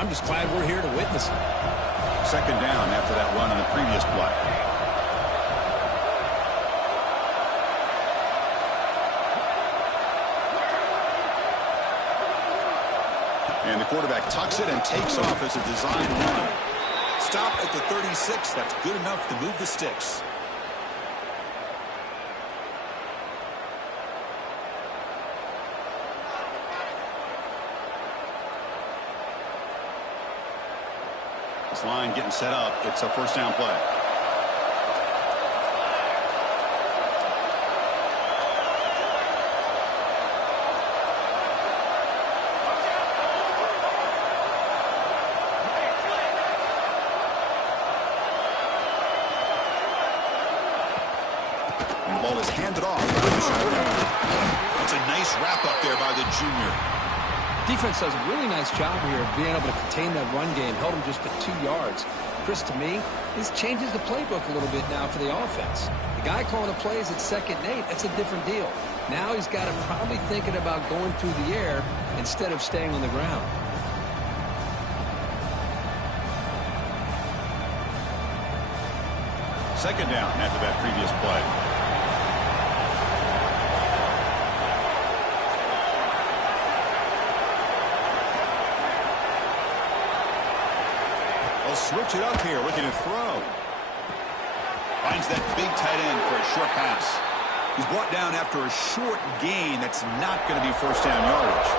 I'm just glad we're here to witness it. Second down after that run on the previous play. And the quarterback tucks it and takes off as a design run. Stop at the 36. That's good enough to move the sticks. This line getting set up. It's a first down play. And the ball is handed off. It's a nice wrap up there by the junior. Defense does a really nice job here of being able to contain that run game. Held him just to 2 yards. Chris, to me, this changes the playbook a little bit now for the offense. The guy calling the plays at 2nd and 8, that's a different deal. Now he's got him probably thinking about going through the air instead of staying on the ground. Second down after that previous play. They'll switch it up here, looking to throw. Finds that big tight end for a short pass. He's brought down after a short gain. That's not going to be first down yardage.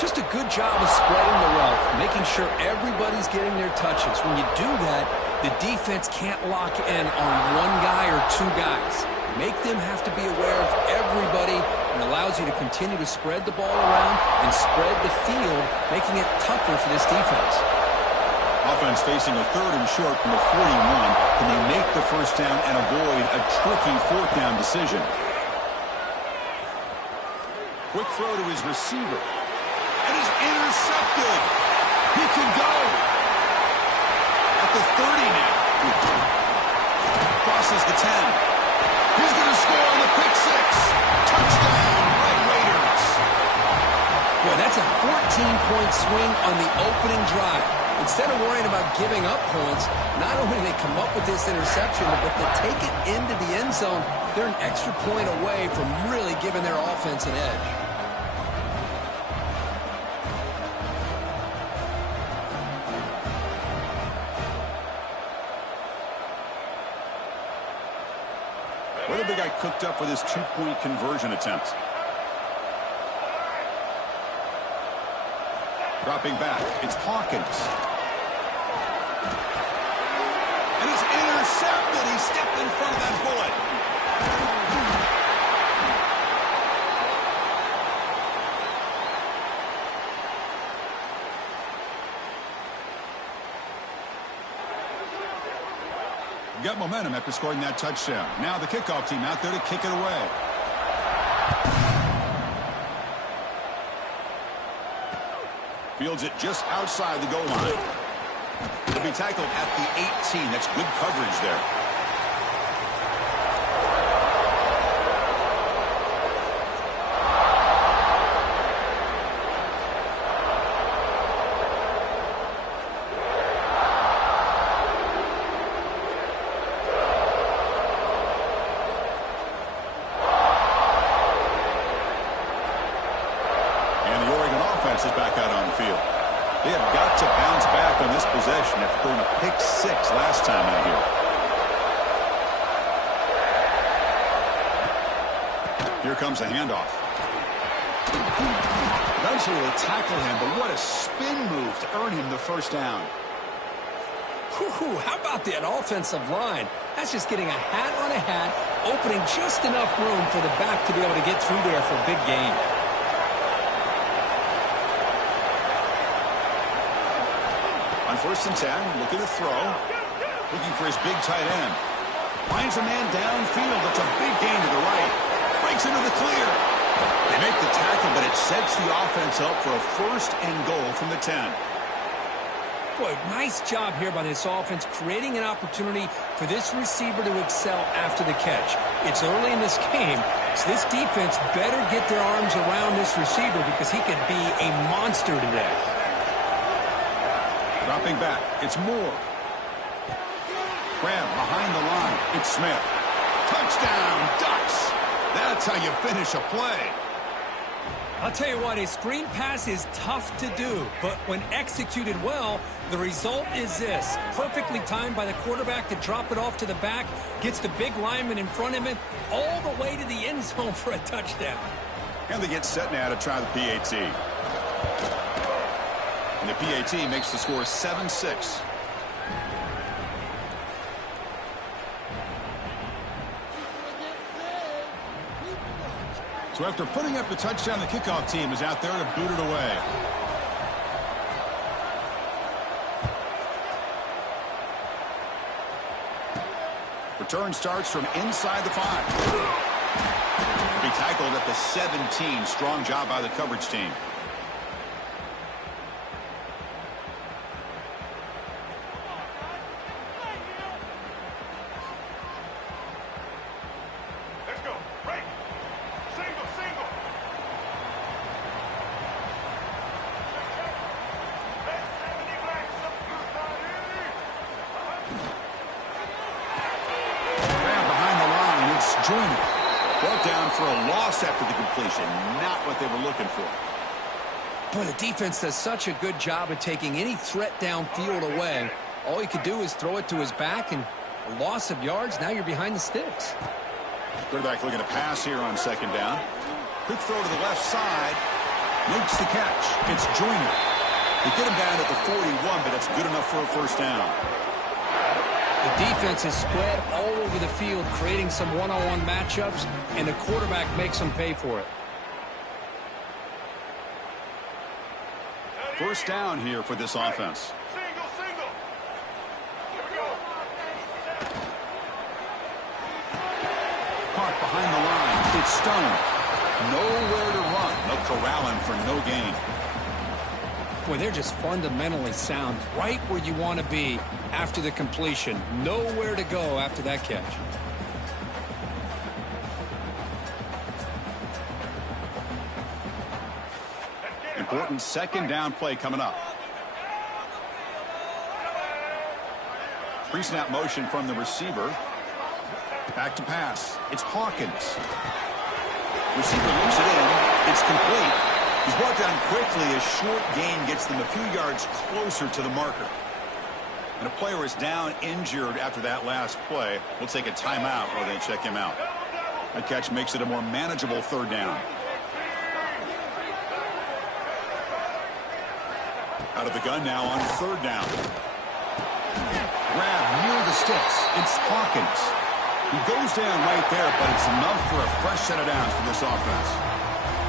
Just a good job of spreading the wealth, making sure everybody's getting their touches. When you do that, the defense can't lock in on one guy or 2 guys. Make them have to be aware of everybody, and allows you to continue to spread the ball around and spread the field, making it tougher for this defense. Offense facing a 3rd and short from the 41. Can they make the first down and avoid a tricky 4th down decision? Quick throw to his receiver. And he's intercepted. He can go. At the 30 now. Crosses the 10. He's going to score on the pick 6. Touchdown, Red Raiders. Boy, that's a 14-point swing on the opening drive. Instead of worrying about giving up points, not only do they come up with this interception, but to take it into the end zone, they're an extra point away from really giving their offense an edge. What have the guy cooked up for this 2-point conversion attempt? Dropping back, it's Hawkins. And he's intercepted. He stepped in front of that bullet. Got momentum after scoring that touchdown. Now the kickoff team out there to kick it away. Fields it just outside the goal line. He'll be tackled at the 18. That's good coverage there. Is back out on the field. They have got to bounce back on this possession after throwing a pick 6 last time out here. Here comes a handoff. Doesn't really tackle him, but what a spin move to earn him the first down. Whew, how about that offensive line? That's just getting a hat on a hat, opening just enough room for the back to be able to get through there for a big gain. On 1st and 10, looking to throw. Looking for his big tight end. Finds a man downfield. That's a big gain to the right. Breaks into the clear. They make the tackle, but it sets the offense up for a 1st and goal from the 10. Boy, nice job here by this offense, creating an opportunity for this receiver to excel after the catch. It's early in this game, so this defense better get their arms around this receiver because he could be a monster today. Dropping back. It's Moore. Grab behind the line. It's Smith. Touchdown, Ducks. That's how you finish a play. I'll tell you what, a screen pass is tough to do, but when executed well, the result is this. Perfectly timed by the quarterback to drop it off to the back, gets the big lineman in front of him, all the way to the end zone for a touchdown. And they get set now to try the PAT. And the PAT makes the score 7-6. So after putting up the touchdown, the kickoff team is out there to boot it away. Return starts from inside the 5. Be tackled at the 17. Strong job by the coverage team. Brought down for a loss after the completion. Not what they were looking for. Boy, the defense does such a good job of taking any threat downfield away. All he could do is throw it to his back, and a loss of yards, now you're behind the sticks. Quarterback looking to pass here on second down. Quick throw to the left side. Makes the catch. It's Joyner. They get him down at the 41, but that's good enough for a first down. The defense is spread all over the field, creating some one-on-one matchups, and the quarterback makes them pay for it. First down here for this offense. Single. Here we go. Caught behind the line. It's Stone. Nowhere to run. They'll corral him for no gain. Boy, they're just fundamentally sound, right where you want to be after the completion. Nowhere to go after that catch. Important second down play coming up. Pre-snap motion from the receiver. Back to pass. It's Hawkins. Receiver looks it in. It's complete. He's brought down quickly. A short gain gets them a few yards closer to the marker. And a player is down injured after that last play. We'll take a timeout while they check him out. That catch makes it a more manageable third down. Out of the gun now on third down. Grab near the sticks. It's Hawkins. He goes down right there, but it's enough for a fresh set of downs for this offense.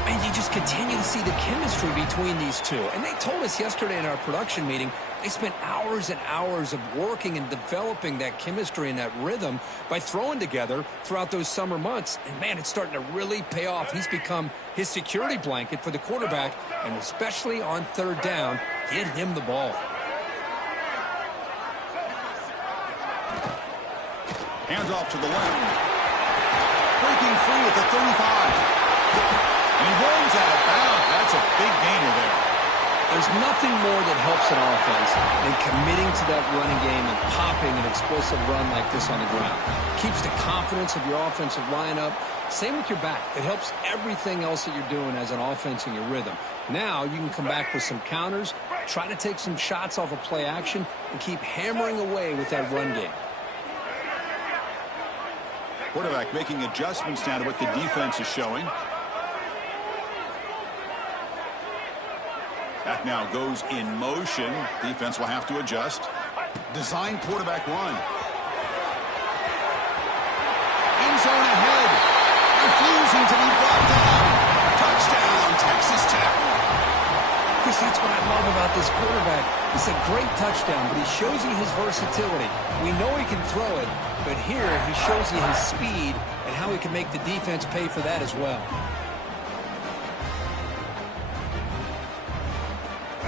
And you just continue to see the chemistry between these two. And they told us yesterday in our production meeting, they spent hours and hours of working and developing that chemistry and that rhythm by throwing together throughout those summer months. And, man, it's starting to really pay off. He's become his security blanket for the quarterback, and especially on third down, get him the ball. Hands off to the left. Breaking free at the 35. And he runs out of bounds. That's a big gainer there. There's nothing more that helps an offense than committing to that running game and popping an explosive run like this on the ground. Keeps the confidence of your offensive lineup. Same with your back. It helps everything else that you're doing as an offense in your rhythm. Now you can come back with some counters, try to take some shots off of play action, and keep hammering away with that run game. Quarterback making adjustments down to what the defense is showing. Back now goes in motion. Defense will have to adjust. Design quarterback run. End zone ahead. Refusing to be brought down. Touchdown, Texas Tech. Chris, that's what I love about this quarterback. It's a great touchdown, but he shows you his versatility. We know he can throw it, but here he shows you his speed and how he can make the defense pay for that as well.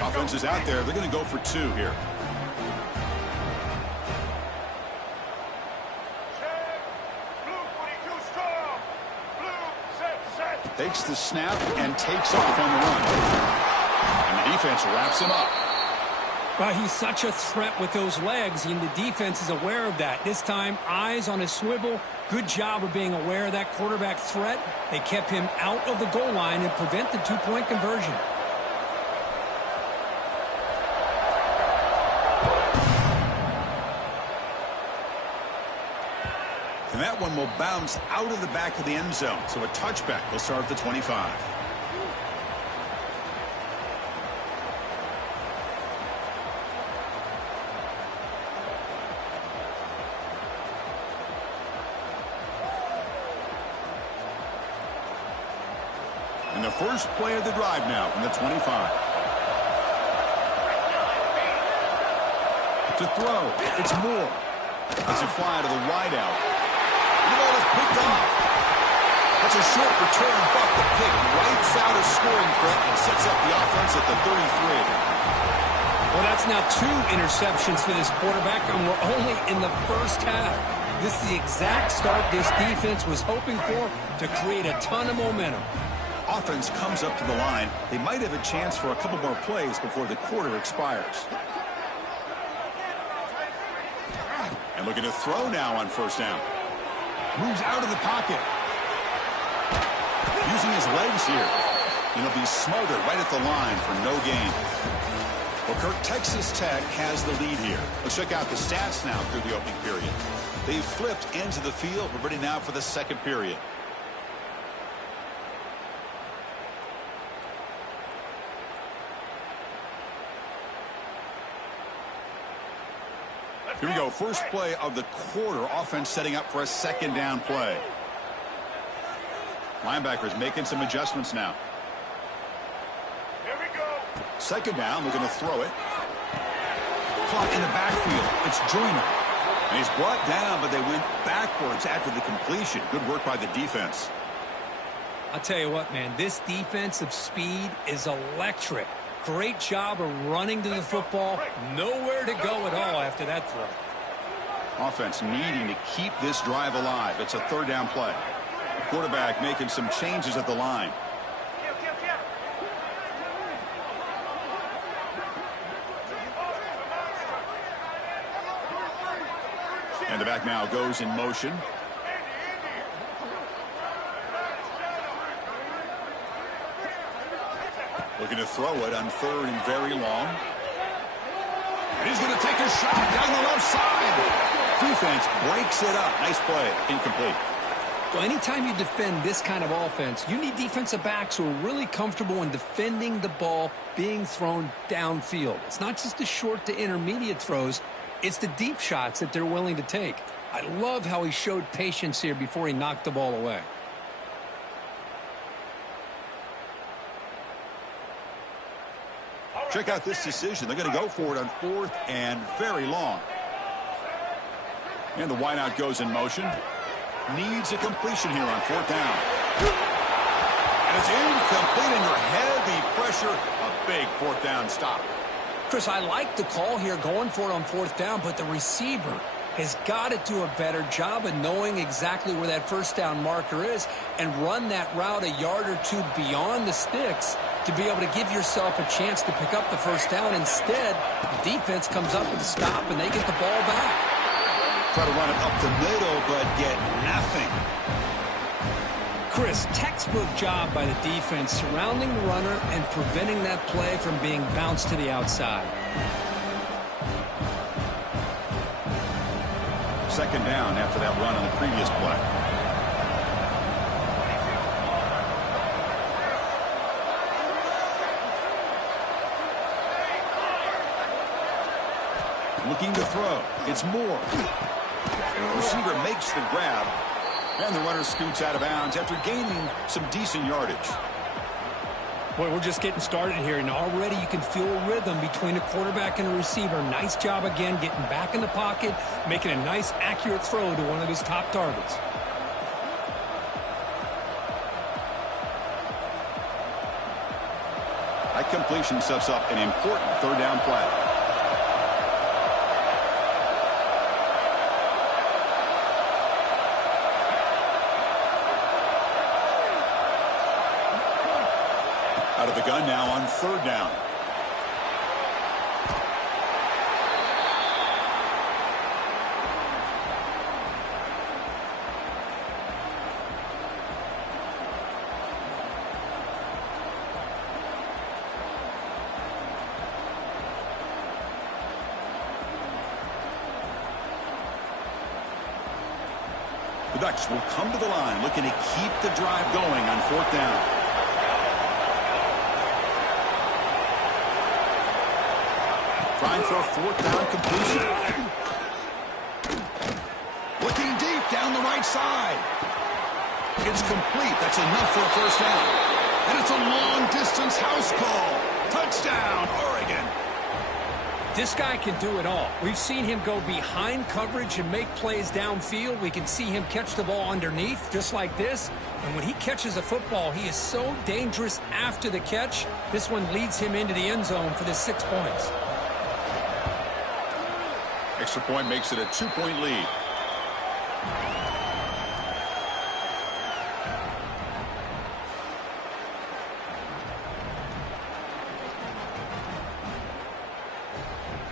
Offense is out there. They're going to go for two here. Takes the snap and takes off on the run. And the defense wraps him up. Well, he's such a threat with those legs, and the defense is aware of that. This time, eyes on his swivel. Good job of being aware of that quarterback threat. They kept him out of the goal line and prevent the two-point conversion. And that one will bounce out of the back of the end zone. So a touchback will start at the 25. And the first play of the drive now from the 25. To throw, it's Moore. That's a fly to the wideout. The ball is picked off. That's a short return, but the pick wipes out a scoring threat and sets up the offense at the 33. Well, that's now 2 interceptions for this quarterback, and we're only in the first half. This is the exact start this defense was hoping for to create a ton of momentum. Offense comes up to the line. They might have a chance for a couple more plays before the quarter expires. And looking to throw now on first down. Moves out of the pocket. Using his legs here. And he'll be smothered right at the line for no gain. Well, Kirk, Texas Tech has the lead here. Let's check out the stats now through the opening period. They've flipped ends of the field. We're ready now for the second period. Here we go. First play of the quarter. Offense setting up for a second down play. Linebackers making some adjustments now. Here we go. Second down. Looking to throw it. Caught in the backfield. It's Joyner. And he's brought down, but they went backwards after the completion. Good work by the defense. I'll tell you what, man. This defensive speed is electric. Great job of running to the football. Nowhere to go at all after that throw. Offense needing to keep this drive alive. It's a third down play. The quarterback making some changes at the line. And the back now goes in motion. Looking to throw it on third and very long. And he's going to take a shot down the left side. Defense breaks it up. Nice play. Incomplete. Well, anytime you defend this kind of offense, you need defensive backs who are really comfortable in defending the ball being thrown downfield. It's not just the short to intermediate throws. It's the deep shots that they're willing to take. I love how he showed patience here before he knocked the ball away. Check out this decision. They're going to go for it on fourth and very long. And the wideout goes in motion. Needs a completion here on fourth down. And it's incomplete under heavy pressure. A big fourth down stop. Chris, I like the call here going for it on fourth down, but the receiver has got to do a better job of knowing exactly where that first down marker is and run that route a yard or two beyond the sticks to be able to give yourself a chance to pick up the first down. Instead, the defense comes up with a stop and they get the ball back. Try to run it up the middle, but get nothing. Chris, textbook job by the defense surrounding the runner and preventing that play from being bounced to the outside. Second down after that run on the previous play. Looking to throw. It's Moore. The receiver makes the grab. And the runner scoots out of bounds after gaining some decent yardage. Boy, we're just getting started here, and already you can feel a rhythm between a quarterback and a receiver. Nice job again getting back in the pocket, making a nice, accurate throw to one of his top targets. That completion sets up an important third down play. Out of the gun now on third down. The Ducks will come to the line looking to keep the drive going on 4th down. Trying for a 4th down completion. Looking deep down the right side. It's complete. That's enough for a 1st down. And it's a long-distance house call. Touchdown, Oregon. This guy can do it all. We've seen him go behind coverage and make plays downfield. We can see him catch the ball underneath, just like this. And when he catches a football, he is so dangerous after the catch. This one leads him into the end zone for the 6 points. Extra point makes it a 2-point lead.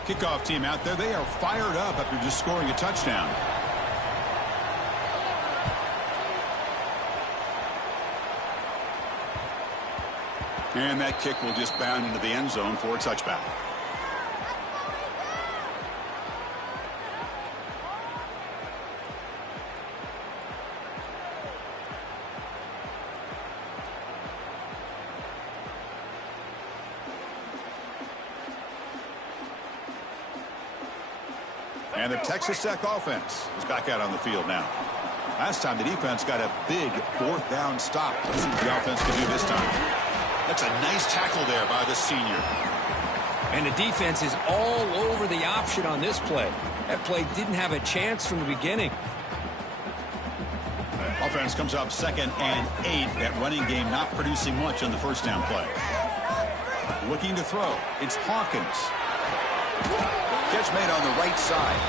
Kickoff team out there, they are fired up after just scoring a touchdown. And that kick will just bound into the end zone for a touchback. And the Texas Tech offense is back out on the field now. Last time the defense got a big 4th down stop. Let's see what the offense can do this time. That's a nice tackle there by the senior. And the defense is all over the option on this play. That play didn't have a chance from the beginning. Offense comes up 2nd and 8. That running game not producing much on the 1st down play. Looking to throw. It's Hawkins. Catch made on the right side.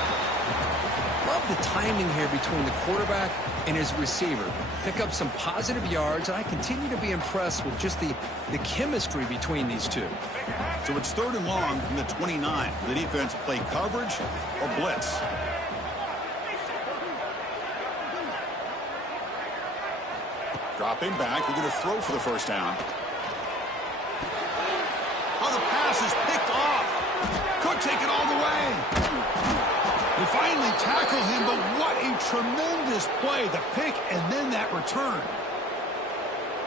Love the timing here between the quarterback and his receiver. Pick up some positive yards, and I continue to be impressed with just the chemistry between these two. So it's 3rd and long from the 29. The defense play coverage or blitz. Dropping back. We're going to throw for the 1st down. Oh, the pass is picked off. Could take it all the way. They finally tackle him, but what a tremendous play. The pick and then that return.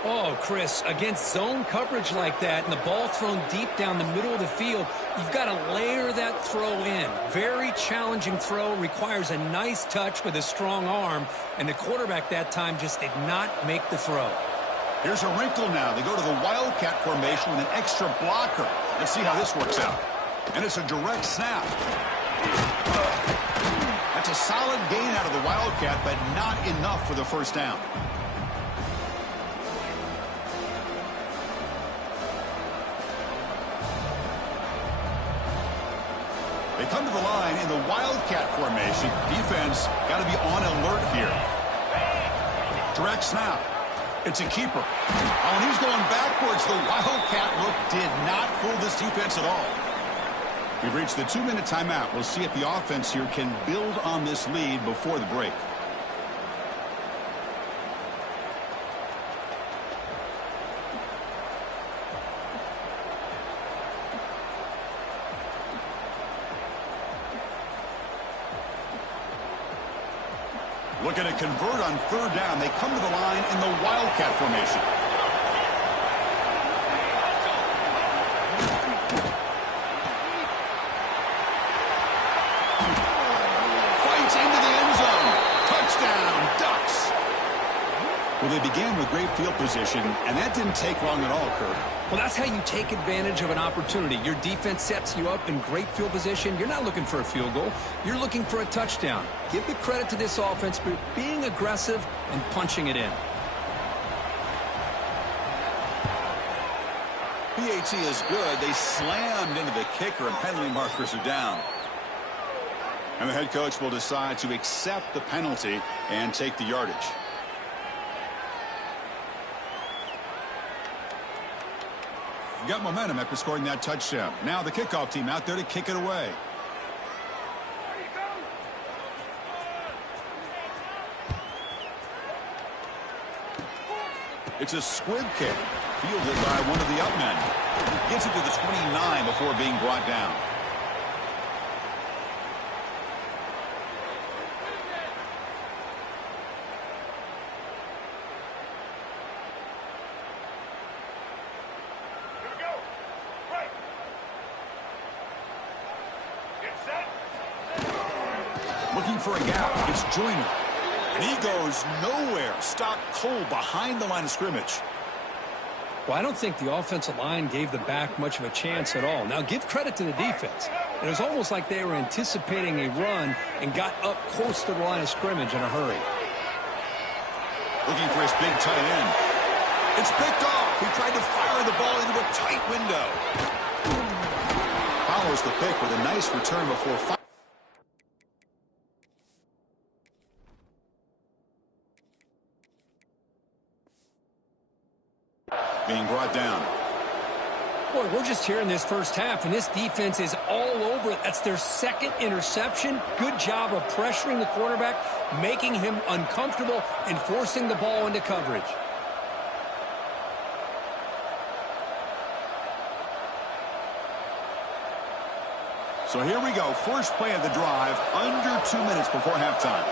Oh, Chris, against zone coverage like that and the ball thrown deep down the middle of the field, you've got to layer that throw in. Very challenging throw, requires a nice touch with a strong arm, and the quarterback that time just did not make the throw. Here's a wrinkle now. They go to the Wildcat formation with an extra blocker. Let's see how this works out. And it's a direct snap. That's a solid gain out of the Wildcat, but not enough for the 1st down. They come to the line in the Wildcat formation. Defense got to be on alert here. Direct snap. It's a keeper. Oh, and he's going backwards. The Wildcat look did not fool this defense at all. We've reached the 2-minute timeout. We'll see if the offense here can build on this lead before the break. Looking to convert on 3rd down. They come to the line in the Wildcat formation. Fights into the end zone. Touchdown, Ducks. Well, they began with great field position, and that didn't take long at all, Kirk. Well, that's how you take advantage of an opportunity. Your defense sets you up in great field position. You're not looking for a field goal. You're looking for a touchdown. Give the credit to this offense for being aggressive and punching it in. PAT is good. They slammed into the kicker, and penalty markers are down. And the head coach will decide to accept the penalty and take the yardage. Got momentum after scoring that touchdown. Now the kickoff team out there to kick it away. It's a squib kick, fielded by one of the up men. Gets it to the 29 before being brought down. Looking for a gap. It's Joyner. And he goes nowhere. Stopped cold behind the line of scrimmage. Well, I don't think the offensive line gave the back much of a chance at all. Now, give credit to the defense. It was almost like they were anticipating a run and got up close to the line of scrimmage in a hurry. Looking for his big tight end. It's picked off. He tried to fire the ball into a tight window. Follows the pick with a nice return before five. Being brought down. Boy, we're just here in this first half, and this defense is all over it. That's their second interception. Good job of pressuring the quarterback, making him uncomfortable, and forcing the ball into coverage. So here we go. First play of the drive, under 2 minutes before halftime.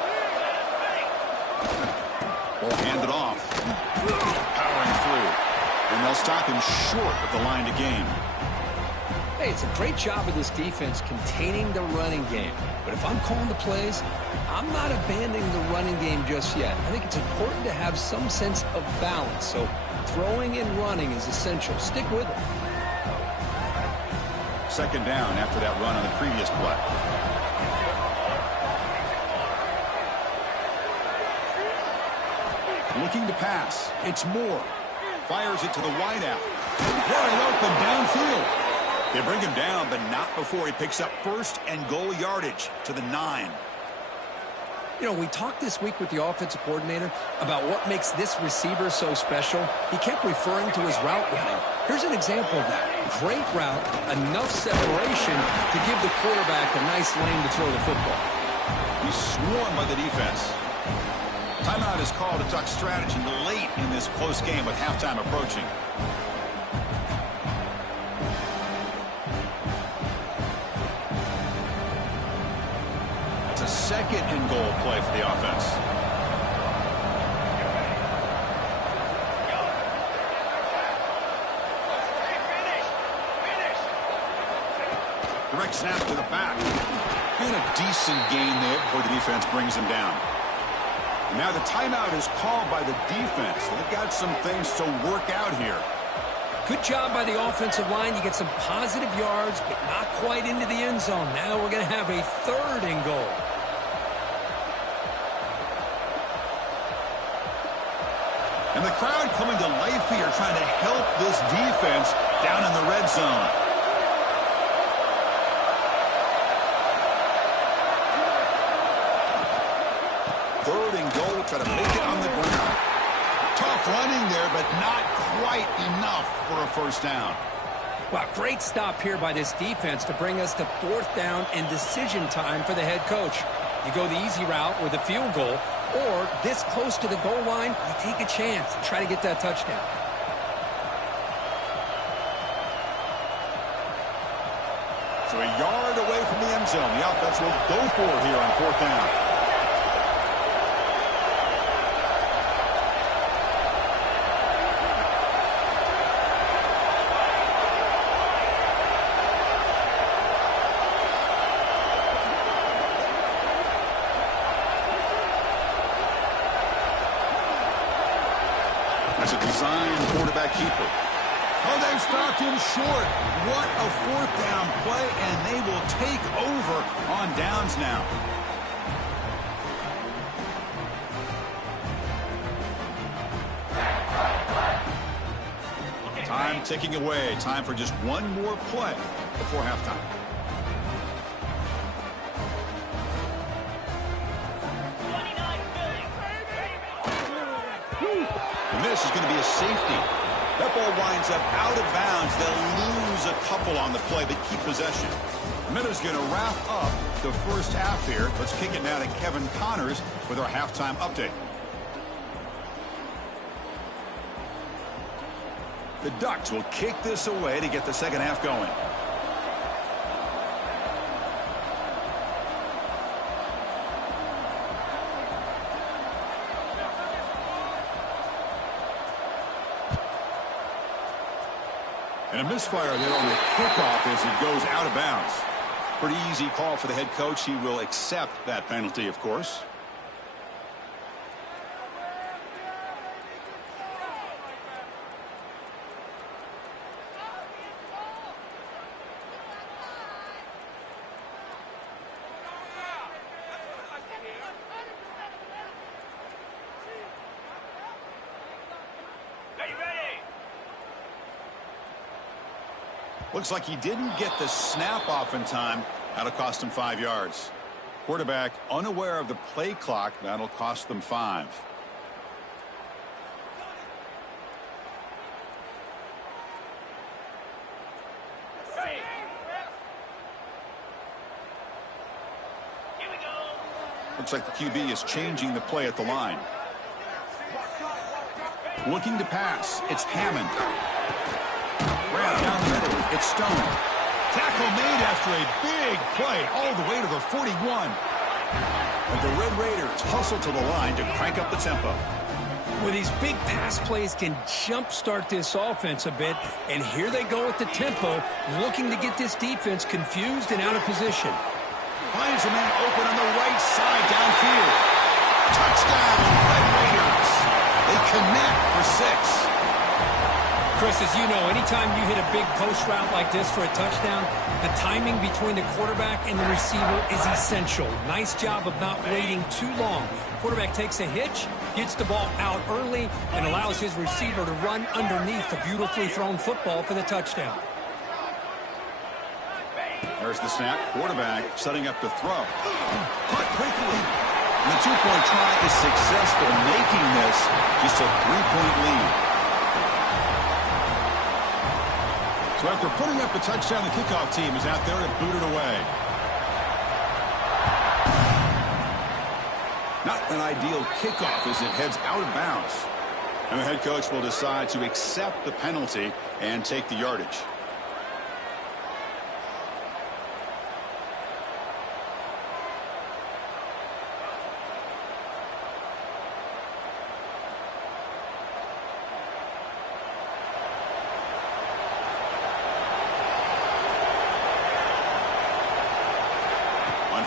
Ball handed off. Powering through. And they'll stop him short of the line to gain. Hey, it's a great job of this defense containing the running game. But if I'm calling the plays, I'm not abandoning the running game just yet. I think it's important to have some sense of balance. So throwing and running is essential. Stick with it. Second down after that run on the previous play. Looking to pass. It's Moore. Fires it to the wideout. Wide open downfield. They bring him down, but not before he picks up first and goal yardage to the 9. You know, we talked this week with the offensive coordinator about what makes this receiver so special. He kept referring to his route running. Here's an example of that. Great route, enough separation to give the quarterback a nice lane to throw the football. He's swarmed by the defense. Timeout is called to talk strategy late in this close game with halftime approaching. It's a second and goal play for the offense. Direct snap to the back. And a decent gain there before the defense brings him down. Now the timeout is called by the defense. They've got some things to work out here. Good job by the offensive line. You get some positive yards, but not quite into the end zone. Now we're going to have a third and goal. And the crowd coming to life here, trying to help this defense down in the red zone. Third and goal, try to make it on the ground. Tough running there, but not quite enough for a first down. Wow, great stop here by this defense to bring us to fourth down and decision time for the head coach. You go the easy route with a field goal, or this close to the goal line, you take a chance and try to get that touchdown. So a yard away from the end zone. The offense will go for it here on fourth down. That's a designed quarterback keeper. Oh, they've stopped him short. What a fourth down play, and they will take over on downs now. Time ticking away. Time for just one more play before halftime. And this is going to be a safety. That ball winds up out of bounds. They'll lose a couple on the play, but keep possession. Miller's going to wrap up the first half here. Let's kick it now to Kevin Connors with our halftime update. The Ducks will kick this away to get the second half going. And a misfire there on the kickoff as it goes out of bounds. Pretty easy call for the head coach. He will accept that penalty, of course. Looks like he didn't get the snap off in time. That'll cost him 5 yards. Quarterback unaware of the play clock. That'll cost them 5. Looks like the QB is changing the play at the line. Looking to pass. It's Hammond. Ran down the middle. It's Stone. Tackle made after a big play all the way to the 41. And the Red Raiders hustle to the line to crank up the tempo. Well, these big pass plays can jumpstart this offense a bit. And here they go with the tempo, looking to get this defense confused and out of position. Finds a man open on the right side downfield. Touchdown, Red Raiders. They connect for 6. Chris, as you know, anytime you hit a big post route like this for a touchdown, the timing between the quarterback and the receiver is essential. Nice job of not waiting too long. Quarterback takes a hitch, gets the ball out early, and allows his receiver to run underneath the beautifully thrown football for the touchdown. There's the snap. Quarterback setting up to throw. Caught quickly. And the two-point try is successful, making this just a 3-point lead. So after putting up a touchdown, the kickoff team is out there to boot it away. Not an ideal kickoff as it heads out of bounds. And the head coach will decide to accept the penalty and take the yardage.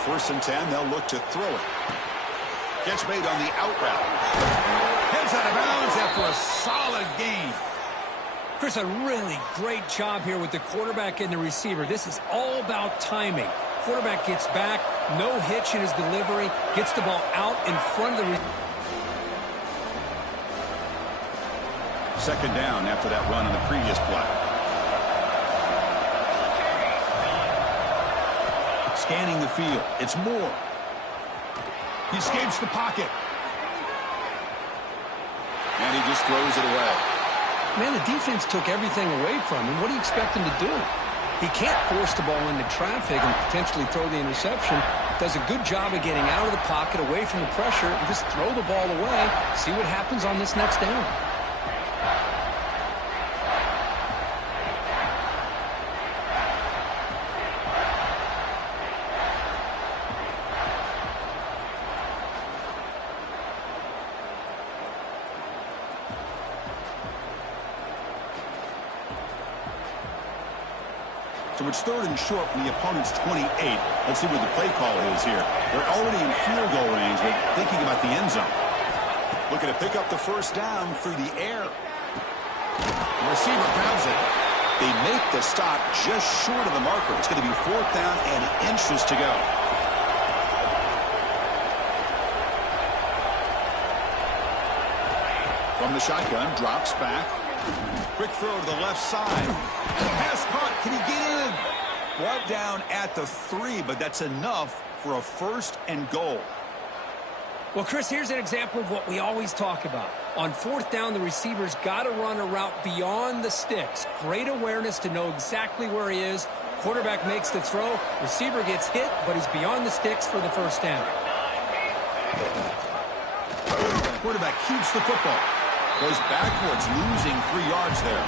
First and 10, they'll look to throw it. Catch made on the out route. Heads out of bounds after a solid gain. Chris, a really great job here with the quarterback and the receiver. This is all about timing. Quarterback gets back, no hitch in his delivery, gets the ball out in front of the second down after that run on the previous play. Scanning the field. It's Moore. He escapes the pocket. And he just throws it away. Man, the defense took everything away from him. What do you expect him to do? He can't force the ball into traffic and potentially throw the interception. Does a good job of getting out of the pocket, away from the pressure, and just throw the ball away. See what happens on this next down. So it's third and short from the opponent's 28. Let's see what the play call is here. They're already in field goal range, but thinking about the end zone. Looking to pick up the first down through the air. The receiver grabs it. They make the stop just short of the marker. It's going to be fourth down and inches to go. From the shotgun, drops back. Quick throw to the left side. Pass caught. Can he get in? Brought down at the 3, but that's enough for a first and goal. Well, Chris, here's an example of what we always talk about. On fourth down, the receiver's got to run a route beyond the sticks. Great awareness to know exactly where he is. Quarterback makes the throw. Receiver gets hit, but he's beyond the sticks for the first down. Quarterback keeps the football. Goes backwards, losing 3 yards there.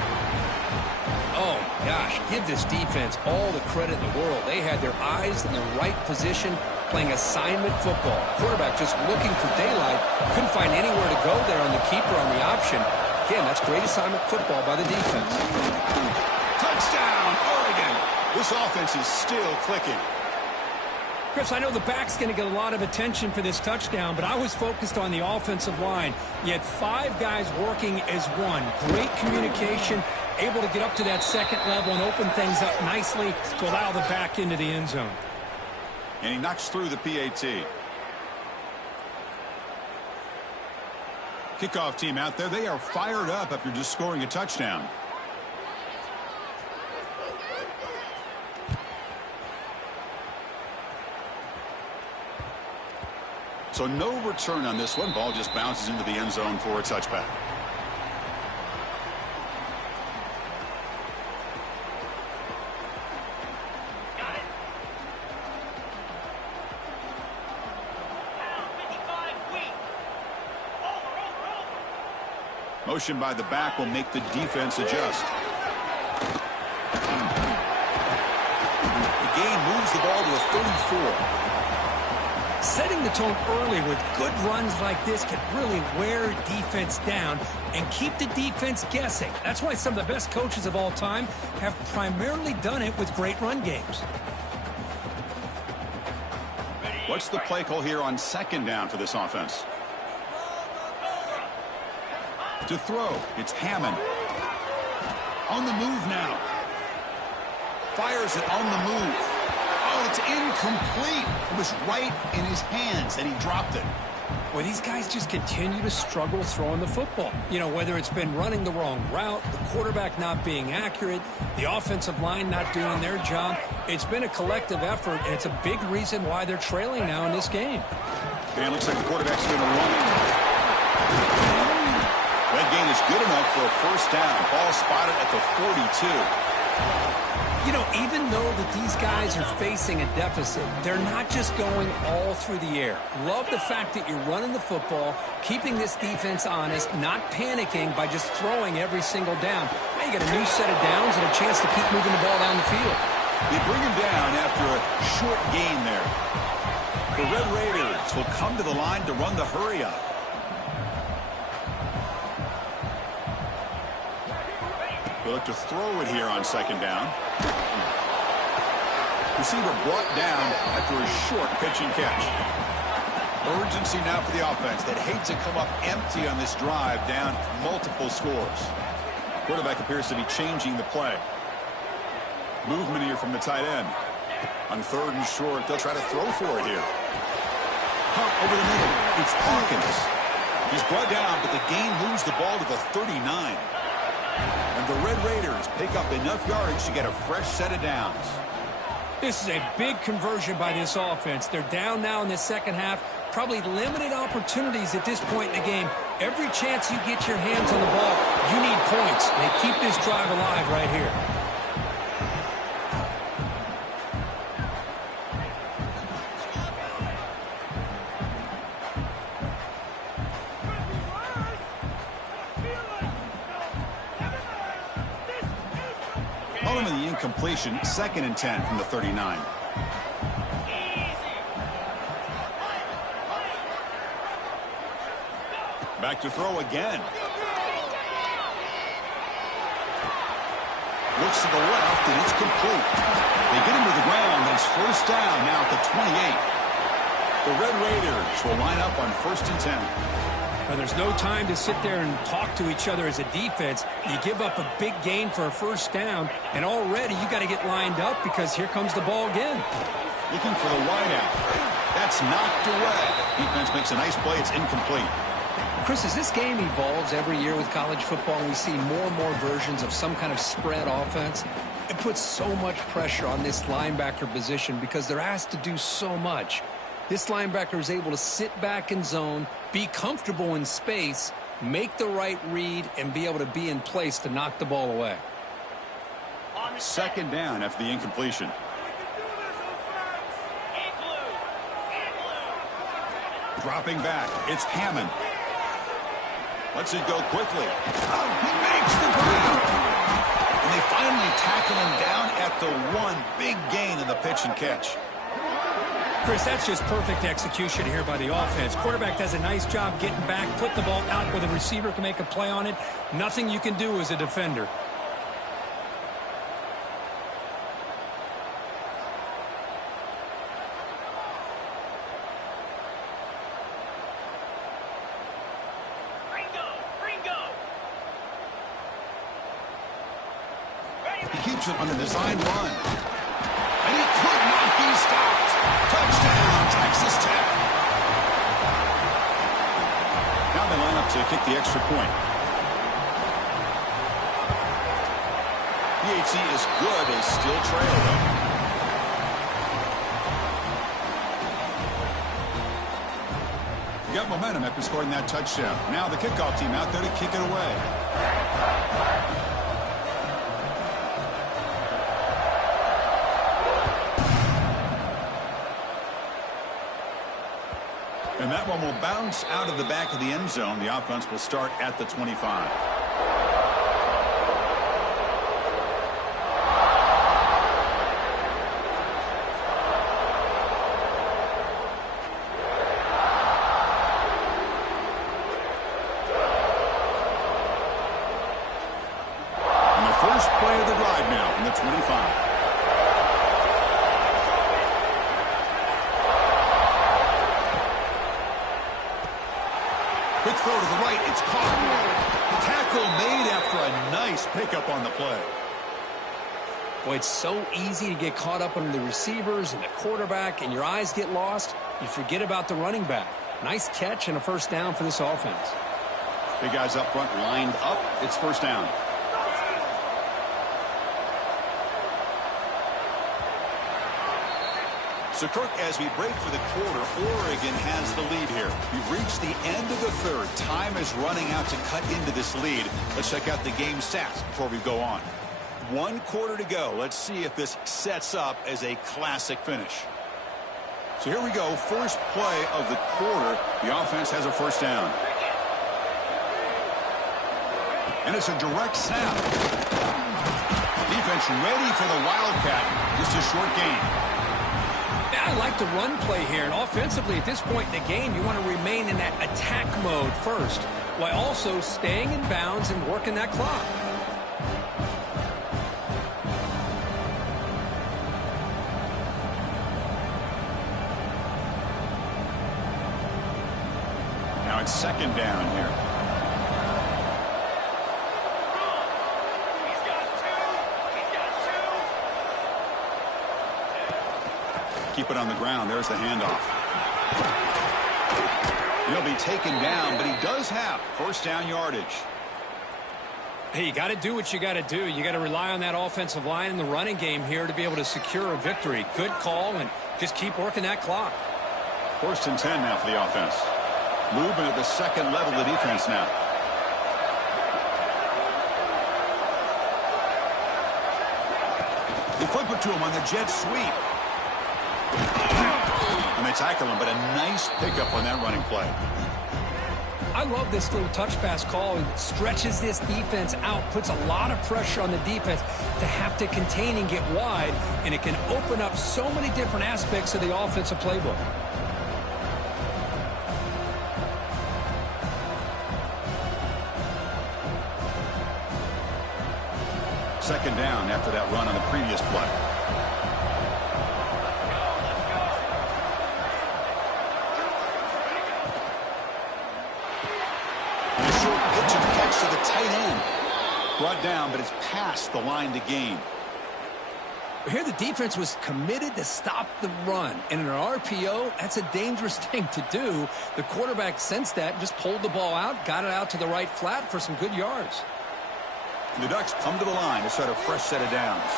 Oh, gosh, give this defense all the credit in the world. They had their eyes in the right position, playing assignment football. Quarterback just looking for daylight. Couldn't find anywhere to go there on the keeper on the option. Again, that's great assignment football by the defense. Touchdown, Oregon. This offense is still clicking. Chris, I know the back's going to get a lot of attention for this touchdown, but I was focused on the offensive line. You had 5 guys working as one. Great communication, able to get up to that second level and open things up nicely to allow the back into the end zone. And he knocks through the PAT. Kickoff team out there, they are fired up after just scoring a touchdown. So no return on this one. Ball just bounces into the end zone for a touchback. Motion by the back will make the defense adjust. The gain moves the ball to a 34. Setting the tone early with good runs like this can really wear defense down and keep the defense guessing. That's why some of the best coaches of all time have primarily done it with great run games. What's the play call here on second down for this offense? To throw, it's Hammond. On the move now. Fires it on the move. Oh, it's incomplete. It was right in his hands, and he dropped it. Well, these guys just continue to struggle throwing the football. You know, whether it's been running the wrong route, the quarterback not being accurate, the offensive line not doing their job. It's been a collective effort, and it's a big reason why they're trailing now in this game. And it looks like the quarterback's going to run it. That gain is good enough for a first down. Ball spotted at the 42. You know, even though that these guys are facing a deficit, they're not just going all through the air. Love the fact that you're running the football, keeping this defense honest, not panicking by just throwing every single down. Now you got a new set of downs and a chance to keep moving the ball down the field. They bring him down after a short gain there. The Red Raiders will come to the line to run the hurry up. They look to throw it here on second down. Receiver brought down after a short pitch and catch. Urgency now for the offense that hates to come up empty on this drive, down multiple scores. Quarterback appears to be changing the play. Movement here from the tight end. On third and short, they'll try to throw for it here. Pump over the middle. It's Hawkins. He's brought down, but the gain moves the ball to the 39. And the Red Raiders pick up enough yards to get a fresh set of downs. This is a big conversion by this offense. They're down now in the second half. Probably limited opportunities at this point in the game. Every chance you get your hands on the ball, you need points. They keep this drive alive right here. Completion, 2nd and 10 from the 39. Back to throw again. Looks to the left, and it's complete. They get him to the ground, and it's first down now at the 28. The Red Raiders will line up on 1st and 10. Well, there's no time to sit there and talk to each other as a defense. You give up a big gain for a first down, and already you got to get lined up because here comes the ball again. Looking for the wideout. That's knocked away. Defense makes a nice play. It's incomplete. Chris, as this game evolves every year with college football, we see more and more versions of some kind of spread offense. It puts so much pressure on this linebacker position because they're asked to do so much. This linebacker is able to sit back in zone, be comfortable in space, make the right read, and be able to be in place to knock the ball away. Second down after the incompletion. Dropping back, it's Hammond. Lets it go quickly. Oh, he makes the grab. And they finally tackle him down at the one. Big gain in the pitch and catch. Chris, that's just perfect execution here by the offense. Quarterback does a nice job getting back, put the ball out where the receiver can make a play on it. Nothing you can do as a defender. absent on the design run. And he could not be stopped. Touchdown, Texas Tech. Now they line up to kick the extra point. PAT is good. They still trail, though. You got momentum after scoring that touchdown. Now the kickoff team out there to kick it away. And that one will bounce out of the back of the end zone. The offense will start at the 25. First play of the drive now from the 25. Quick throw to the right. It's caught. Tackle made after a nice pickup on the play. Boy, it's so easy to get caught up under the receivers and the quarterback, and your eyes get lost. You forget about the running back. Nice catch and a first down for this offense. Big guys up front lined up. It's first down. So, Kirk, as we break for the quarter, Oregon has the lead here. We've reached the end of the third. Time is running out to cut into this lead. Let's check out the game stats before we go on. 1 quarter to go. Let's see if this sets up as a classic finish. So here we go. First play of the quarter. The offense has a first down. And it's a direct snap. Defense ready for the Wildcat. Just a short gain. I like the run play here, and offensively at this point in the game, you want to remain in that attack mode first, while also staying in bounds and working that clock. Now it's second down here. Keep it on the ground. There's the handoff. He'll be taken down, but he does have first down yardage. Hey, you got to do what you got to do. You got to rely on that offensive line in the running game here to be able to secure a victory. Good call, and just keep working that clock. First and 10 now for the offense. Movement at the second level of the defense now. They flip it to him on the jet sweep. And they tackle him, but a nice pickup on that running play. I love this little touch pass call. It stretches this defense out, puts a lot of pressure on the defense to have to contain and get wide, and it can open up so many different aspects of the offensive playbook. Second down after that run on the previous play. To the tight end. Brought down, but it's past the line to gain. Here the defense was committed to stop the run. And in an RPO, that's a dangerous thing to do. The quarterback sensed that and just pulled the ball out, got it out to the right flat for some good yards. And the Ducks come to the line to start a fresh set of downs.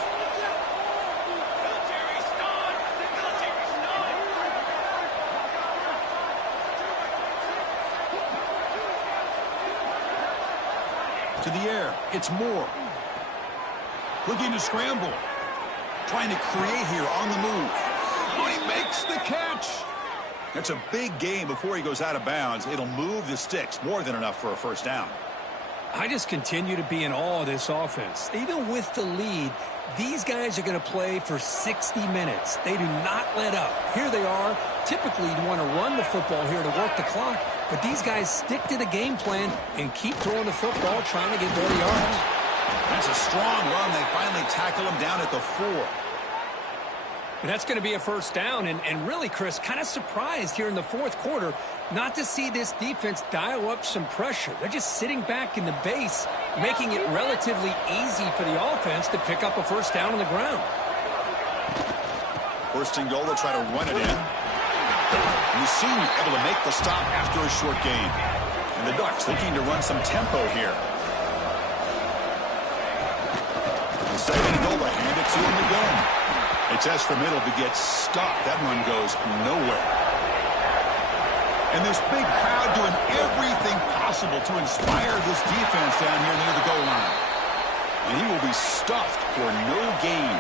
To the air, it's Moore. Looking to scramble. Trying to create here on the move. Oh, he makes the catch. That's a big gain before he goes out of bounds. It'll move the sticks, more than enough for a first down. I just continue to be in awe of this offense. Even with the lead, these guys are going to play for 60 minutes. They do not let up. Here they are. Typically, you want to run the football here to work the clock, but these guys stick to the game plan and keep throwing the football, trying to get more yards. That's a strong run. They finally tackle him down at the 4. That's going to be a first down, and really, Chris, kind of surprised here in the fourth quarter not to see this defense dial up some pressure. They're just sitting back in the base, making it relatively easy for the offense to pick up a first down on the ground. First and goal, they'll try to run it in. And the senior able to make the stop after a short gain. And the Ducks looking to run some tempo here. And second and goal, they hand it to him again. They test the middle but get stuffed. That run goes nowhere. And this big crowd doing everything possible to inspire this defense down here near the goal line. And he will be stuffed for no gain.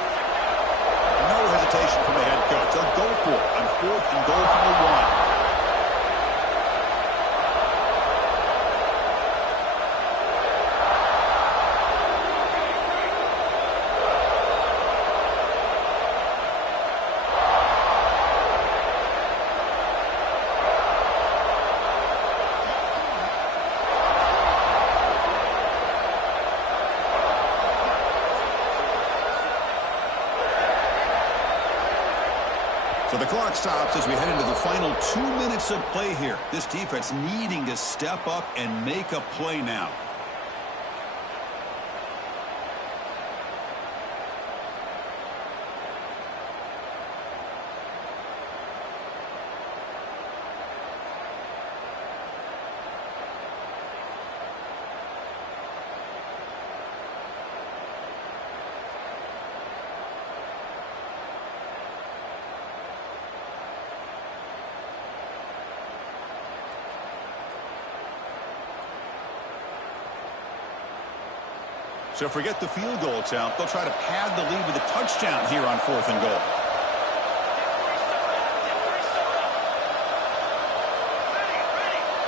No hesitation from the head coach. They'll go for it on fourth and goal from the 1. So the clock stops as we head into the final 2 minutes of play here. This defense needing to step up and make a play now. So forget the field goal attempt. They'll try to pad the lead with a touchdown here on fourth and goal.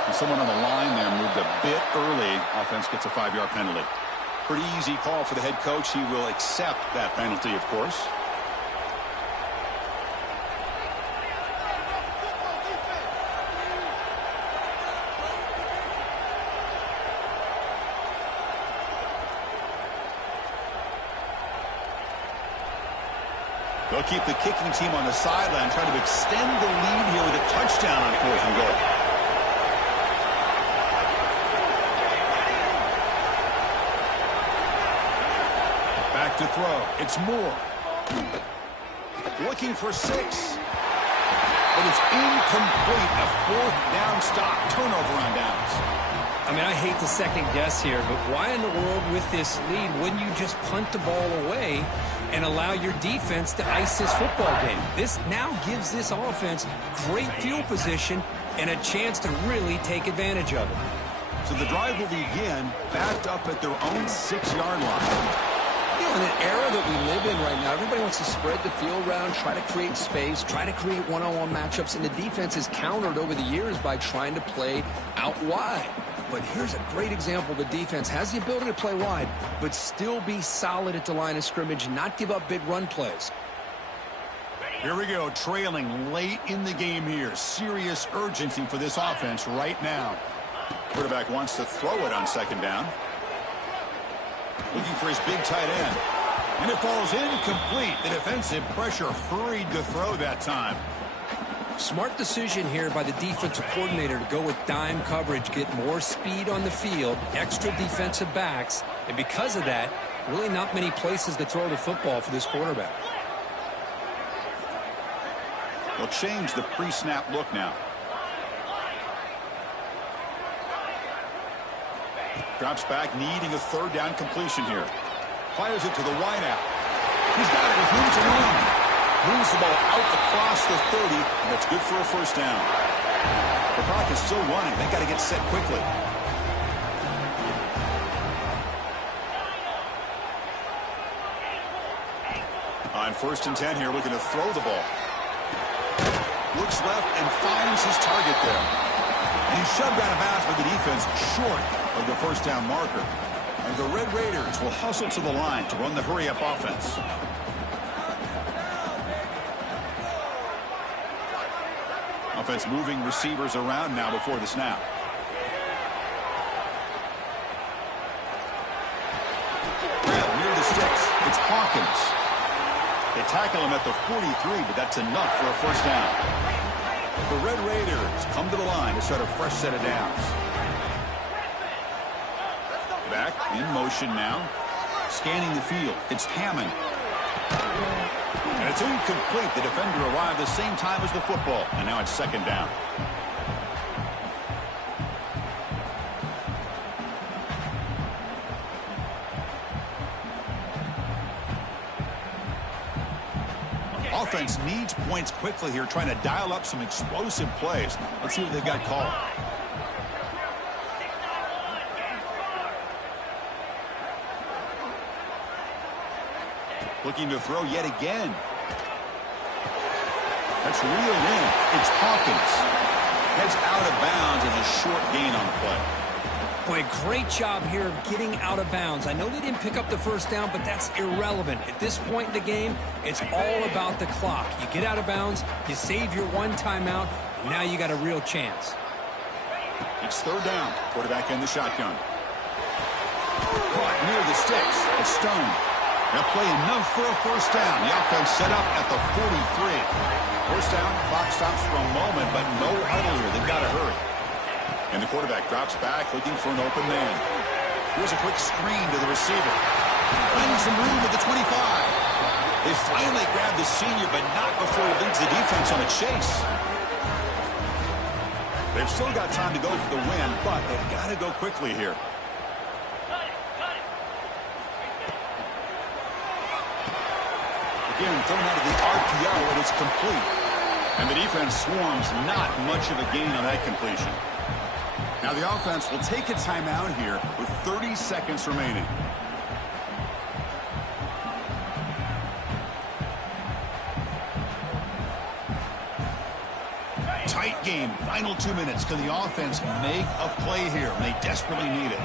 And someone on the line there moved a bit early. Offense gets a 5-yard penalty. Pretty easy call for the head coach. He will accept that penalty, of course. They'll keep the kicking team on the sideline, trying to extend the lead here with a touchdown on fourth and goal. Back to throw. It's Moore. Looking for 6. But it's incomplete. A fourth down stop. Turnover on downs. I mean, I hate to second guess here, but why in the world with this lead wouldn't you just punt the ball away and allow your defense to ice this football game? This now gives this offense great field position and a chance to really take advantage of it. So the drive will begin backed up at their own 6-yard line. You know, in an era that we live in right now, everybody wants to spread the field around, try to create space, try to create one-on-one matchups, and the defense is countered over the years by trying to play out wide. But here's a great example. The defense has the ability to play wide, but still be solid at the line of scrimmage, not give up big run plays. Here we go, trailing late in the game here. Serious urgency for this offense right now. Quarterback wants to throw it on second down. Looking for his big tight end. And it falls incomplete. The defensive pressure hurried to throw that time. Smart decision here by the defensive coordinator to go with dime coverage, get more speed on the field, extra defensive backs, and because of that, really not many places to throw the football for this quarterback. They'll change the pre-snap look now. Drops back, needing a third down completion here. Fires it to the wideout. He's got it with room to run. Moves the ball out across the 30, and that's good for a first down. The clock is still running. They got to get set quickly. On 1st and 10 here, looking to throw the ball. Looks left and finds his target there. And he's shoved out of bounds by the defense short of the first down marker. And the Red Raiders will hustle to the line to run the hurry-up offense. Offense moving receivers around now before the snap. Near the sticks, it's Hawkins. They tackle him at the 43, but that's enough for a first down. The Red Raiders come to the line to start a fresh set of downs. Back in motion now. Scanning the field. It's Hammond. And it's incomplete. The defender arrived the same time as the football. And now it's second down. Offense needs points quickly here, trying to dial up some explosive plays. Let's see what they've got called. Looking to throw yet again. That's reeled in. It's Hawkins. Heads out of bounds as a short gain on the play. Boy, great job here of getting out of bounds. I know they didn't pick up the first down, but that's irrelevant. At this point in the game, it's all about the clock. You get out of bounds, you save your one timeout, and now you got a real chance. It's third down. Quarterback in the shotgun. Caught near the sticks. It's Stone. They'll play enough for a first down. The offense set up at the 43. First down, clock stops for a moment, but no huddle here. They've got to hurry. And the quarterback drops back, looking for an open man. Here's a quick screen to the receiver. Finding some room at the 25. They finally grab the senior, but not before he leads the defense on a chase. They've still got time to go for the win, but they've got to go quickly here. Again, thrown out of the RPO, and it's complete. And the defense swarms, not much of a gain on that completion. Now the offense will take a timeout here with 30 seconds remaining. Tight game, final 2 minutes. Can the offense make a play here? They desperately need it.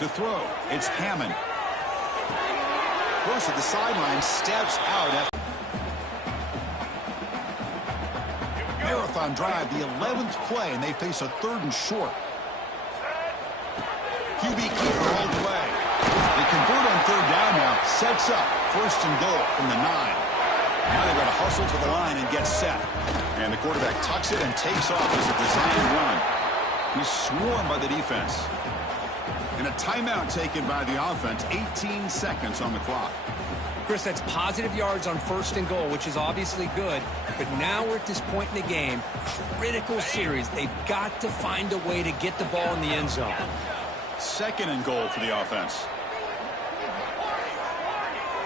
To throw, it's Hammond. Close at the sideline, steps out. Marathon drive, the 11th play, and they face a third and short. QB keeper all the way. They convert on third down now. Sets up first and goal from the 9. Now they've got to hustle to the line and get set. And the quarterback tucks it and takes off as a design run. He's swarmed by the defense. And a timeout taken by the offense. 18 seconds on the clock. Chris, that's positive yards on first and goal, which is obviously good. But now we're at this point in the game, critical series. They've got to find a way to get the ball in the end zone. Second and goal for the offense.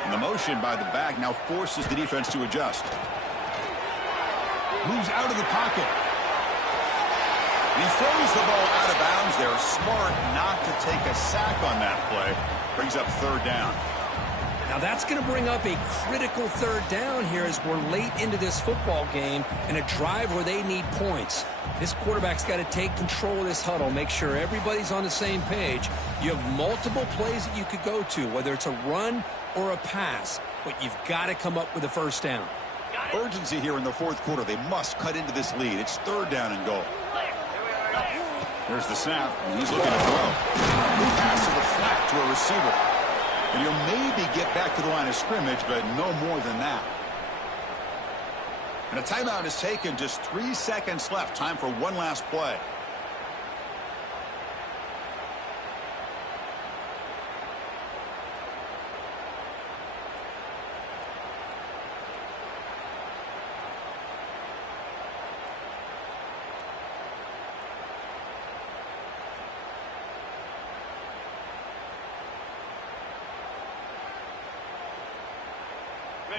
And the motion by the back now forces the defense to adjust. Moves out of the pocket. And he throws the ball out of bounds there. Smart not to take a sack on that play. Brings up third down. Now that's going to bring up a critical third down here as we're late into this football game in a drive where they need points. This quarterback's got to take control of this huddle, make sure everybody's on the same page. You have multiple plays that you could go to, whether it's a run or a pass, but you've got to come up with a first down. Urgency here in the fourth quarter. They must cut into this lead. It's third down and goal. There's the snap, and he's looking to throw. New pass to the flat to a receiver. And he'll maybe get back to the line of scrimmage, but no more than that. And a timeout is taken. Just 3 seconds left. Time for one last play.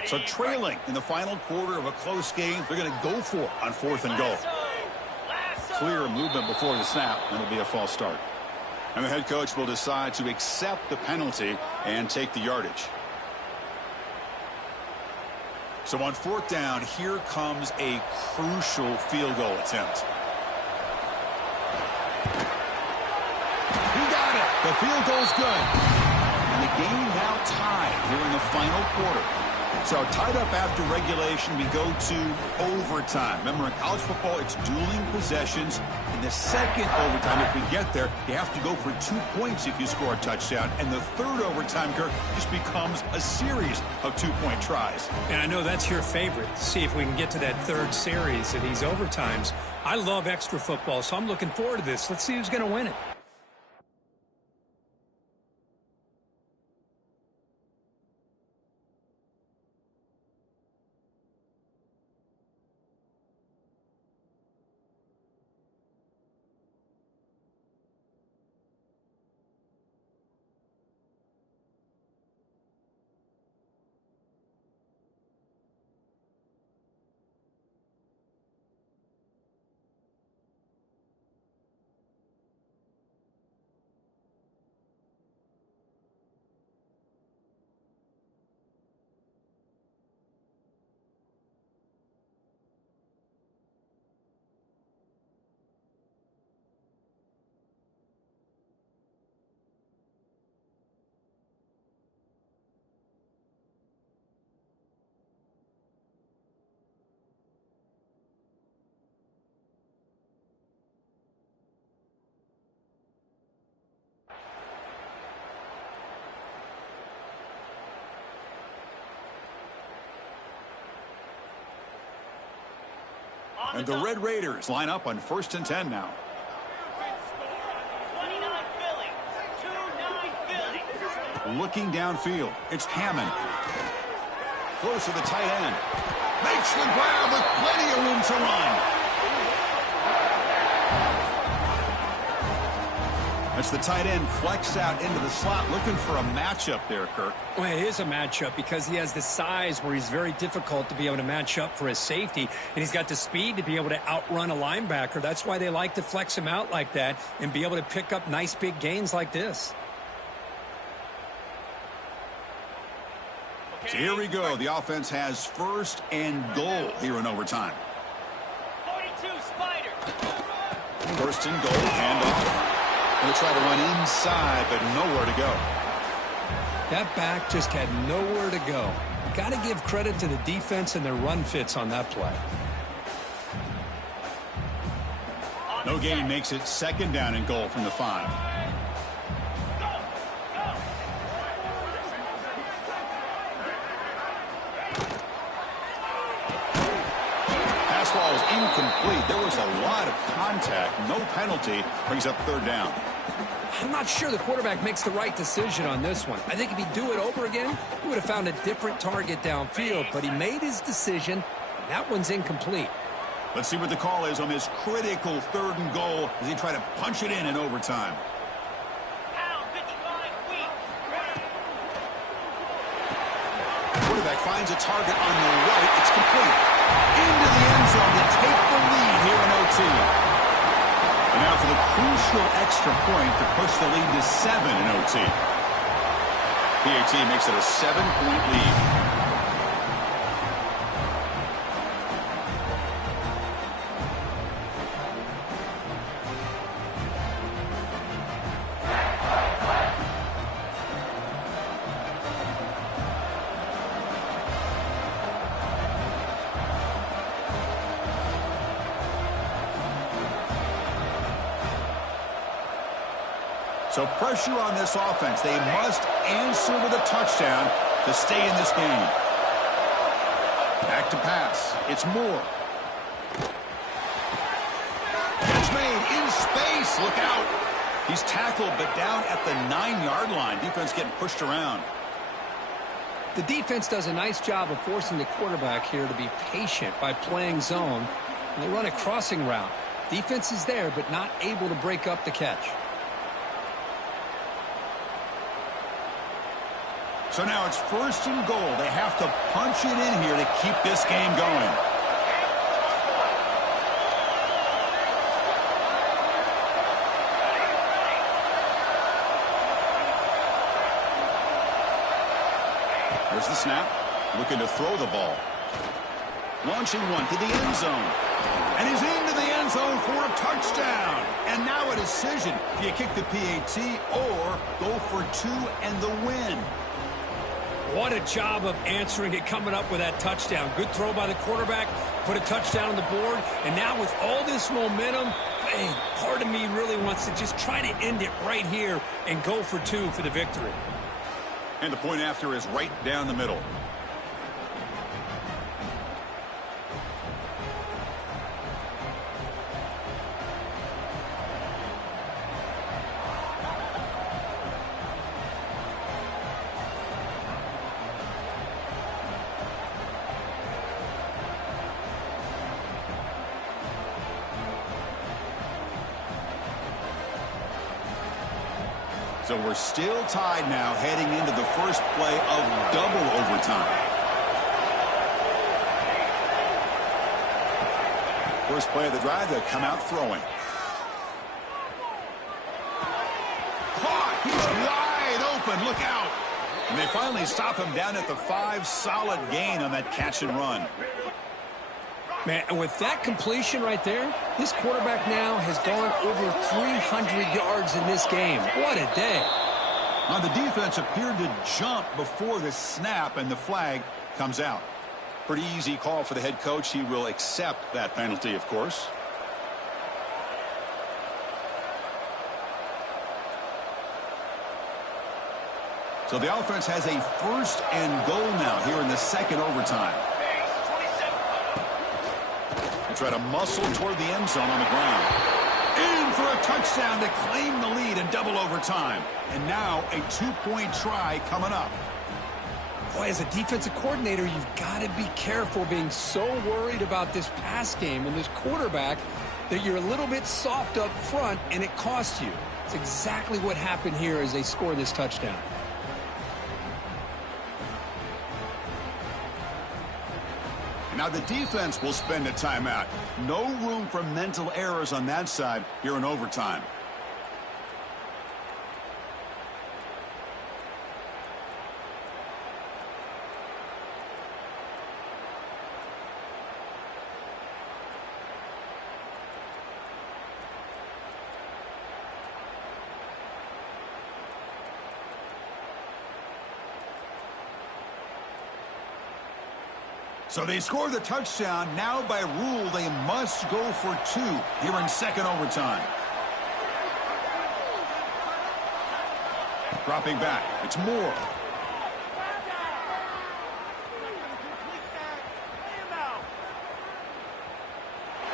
So trailing in the final quarter of a close game, they're going to go for it on fourth and goal. Clear movement before the snap, and it'll be a false start. And the head coach will decide to accept the penalty and take the yardage. So on fourth down, here comes a crucial field goal attempt. He got it. The field goal's good. And the game now tied here in the final quarter. So tied up after regulation, we go to overtime. Remember, in college football, it's dueling possessions. The In the second overtime, if we get there, you have to go for 2 points if you score a touchdown. And the third overtime, Kirk, just becomes a series of 2-point tries. And I know that's your favorite. See if we can get to that third series of these overtimes. I love extra football, so I'm looking forward to this. Let's see who's going to win it. And the Red Raiders line up on 1st and 10 now. 29 Philly. 2-9 Philly. Looking downfield, it's Hammond. Close to the tight end. Makes the grab with plenty of room to run. That's the tight end flexed out into the slot, looking for a matchup there, Kirk. Well, it is a matchup because he has the size where he's very difficult to be able to match up for his safety, and he's got the speed to be able to outrun a linebacker. That's why they like to flex him out like that and be able to pick up nice big gains like this. So here we go. The offense has 1st and goal here in overtime. 42 Spider. 1st and goal, handoff. Going to try to run inside, but nowhere to go. That back just had nowhere to go. Got to give credit to the defense and their run fits on that play. No gain makes it 2nd down and goal from the 5. Pass ball is incomplete. There was a lot of contact. No penalty. Brings up 3rd down. I'm not sure the quarterback makes the right decision on this one. I think if he'd do it over again, he would have found a different target downfield, but he made his decision. That one's incomplete. Let's see what the call is on this critical 3rd and goal as he try to punch it in overtime. Pound 55 weak. Quarterback finds a target on the right. It's complete. Into the end zone to take the lead here in OT. And now for the crucial extra point to push the lead to 7 in OT. PAT makes it a 7-point lead. So pressure on this offense. They must answer with a touchdown to stay in this game. Back to pass. It's Moore. Catch made in space. Look out. He's tackled, but down at the 9-yard line. Defense getting pushed around. The defense does a nice job of forcing the quarterback here to be patient by playing zone. And they run a crossing route. Defense is there, but not able to break up the catch. So now it's 1st and goal. They have to punch it in here to keep this game going. There's the snap. Looking to throw the ball. Launching one to the end zone. And he's into the end zone for a touchdown. And now a decision. Do you kick the PAT or go for 2 and the win? What a job of answering it, coming up with that touchdown. Good throw by the quarterback, put a touchdown on the board, and now with all this momentum, Hey, part of me really wants to just try to end it right here and go for 2 for the victory. And the point after is right down the middle. So we're still tied now heading into the first play of double overtime. First play of the drive, they'll come out throwing. Caught! He's wide open. Look out! And they finally stop him down at the 5. Solid gain on that catch and run. Man, and with that completion right there, this quarterback now has gone over 300 yards in this game. What a day. Now, the defense appeared to jump before the snap, and the flag comes out. Pretty easy call for the head coach. He will accept that penalty, of course. So the offense has a 1st and goal now here in the second overtime. Try to muscle toward the end zone on the ground. In for a touchdown to claim the lead in double overtime. And now a 2-point try coming up. Boy, as a defensive coordinator, you've got to be careful being so worried about this pass game and this quarterback that you're a little bit soft up front and it costs you. It's exactly what happened here as they score this touchdown. Now the defense will spend a timeout. No room for mental errors on that side here in overtime. So they score the touchdown. Now by rule, they must go for 2 here in second overtime. Dropping back. It's Moore.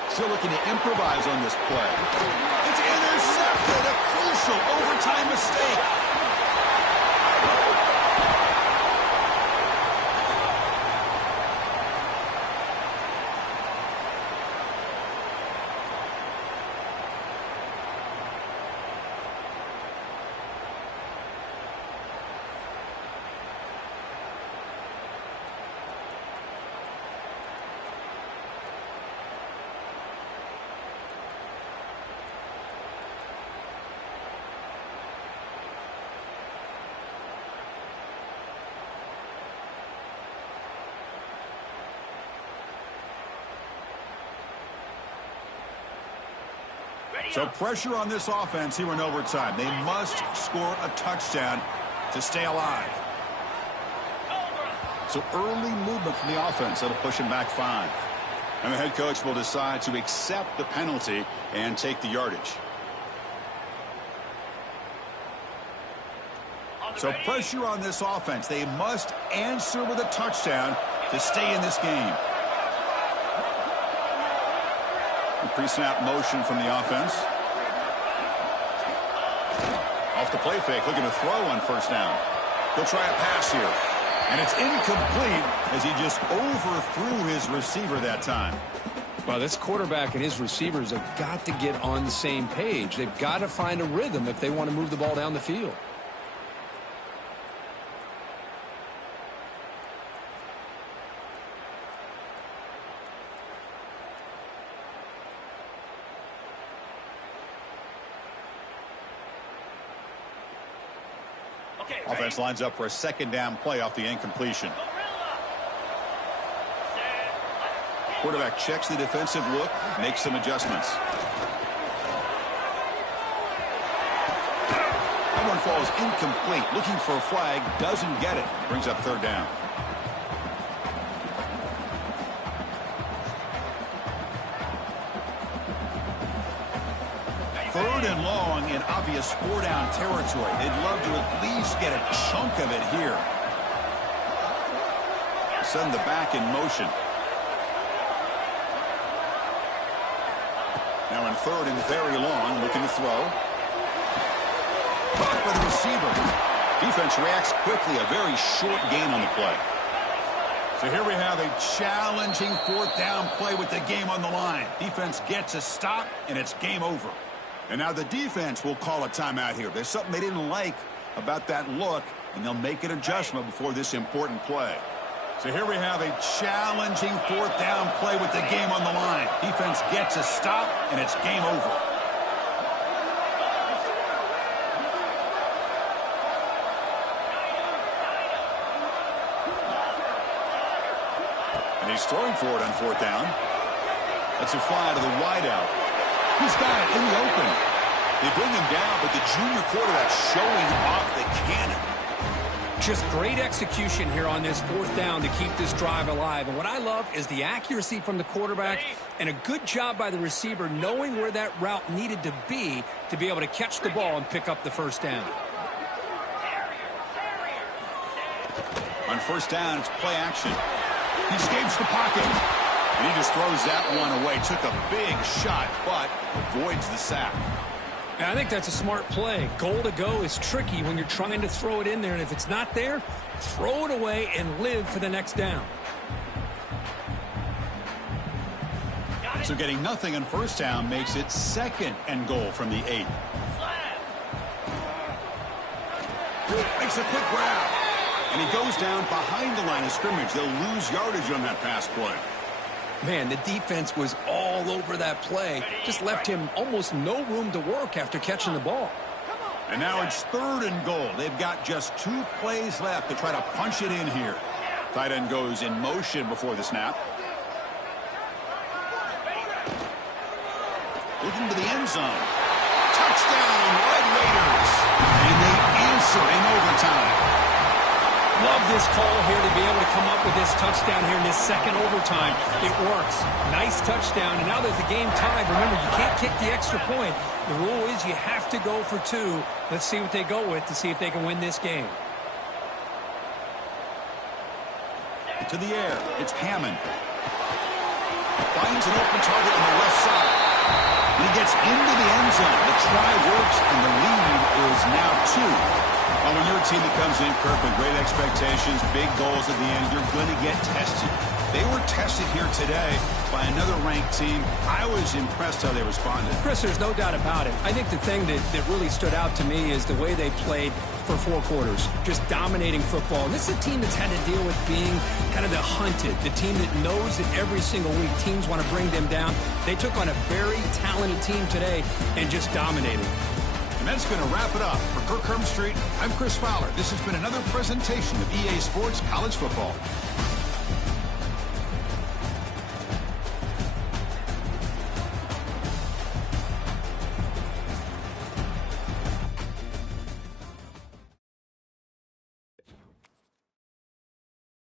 Still looking to improvise on this play. It's intercepted. A crucial overtime mistake. So pressure on this offense here in overtime. They must score a touchdown to stay alive. So early movement from the offense that'll push him back 5. And the head coach will decide to accept the penalty and take the yardage. So pressure on this offense. They must answer with a touchdown to stay in this game. Pre-snap motion from the offense. Off the play fake, looking to throw on first down. He'll try a pass here. And it's incomplete as he just overthrew his receiver that time. Well, this quarterback and his receivers have got to get on the same page. They've got to find a rhythm if they want to move the ball down the field. Offense lines up for a second down play off the incompletion. Quarterback checks the defensive look, makes some adjustments. That one falls incomplete. Looking for a flag, doesn't get it. Brings up third down. 3rd and long in obvious 4-down territory. They'd love to at least get a chunk of it here. Send the back in motion. Now in 3rd and very long, looking to throw. Caught by the receiver. Defense reacts quickly. A very short gain on the play. So here we have a challenging 4th down play with the game on the line. Defense gets a stop, and it's game over. And now the defense will call a timeout here. There's something they didn't like about that look, and they'll make an adjustment before this important play. So here we have a challenging 4th down play with the game on the line. Defense gets a stop, and it's game over. And he's throwing for it on 4th down. That's a fly to the wideout. He's got it in the open. They bring him down, but the junior quarterback showing off the cannon. Just great execution here on this 4th down to keep this drive alive. And what I love is the accuracy from the quarterback and a good job by the receiver knowing where that route needed to be able to catch the ball and pick up the 1st down. On 1st down, it's play action. He escapes the pocket. And he just throws that one away. Took a big shot, but avoids the sack. I think that's a smart play. Goal to go is tricky when you're trying to throw it in there, and if it's not there, throw it away and live for the next down. So getting nothing on 1st down makes it 2nd and goal from the 8. Makes a quick grab. And he goes down behind the line of scrimmage. They'll lose yardage on that pass play. Man, the defense was all over that play. Just left him almost no room to work after catching the ball. And now it's 3rd and goal. They've got just 2 plays left to try to punch it in here. Tight end goes in motion before the snap. Looking to the end zone. Touchdown, Red Raiders. And they answer in overtime. Love this call here to be able to come up with this touchdown here in this 2nd overtime. It works. Nice touchdown. And now there's the game tied. Remember, you can't kick the extra point. The rule is you have to go for 2. Let's see what they go with to see if they can win this game. To the air. It's Hammond. Finds an open target on the left side. And he gets into the end zone. The try works, and the lead is now 2. Well, when you're a team that comes in, Kirk, with great expectations, big goals at the end, you're going to get tested. They were tested here today by another ranked team. I was impressed how they responded. Chris, there's no doubt about it. I think the thing that really stood out to me is the way they played for 4 quarters, just dominating football. And this is a team that's had to deal with being kind of the hunted, the team that knows that every single week teams want to bring them down. They took on a very talented team today and just dominated. And that's going to wrap it up. For Kirk Herbstreit, I'm Chris Fowler. This has been another presentation of EA Sports College Football.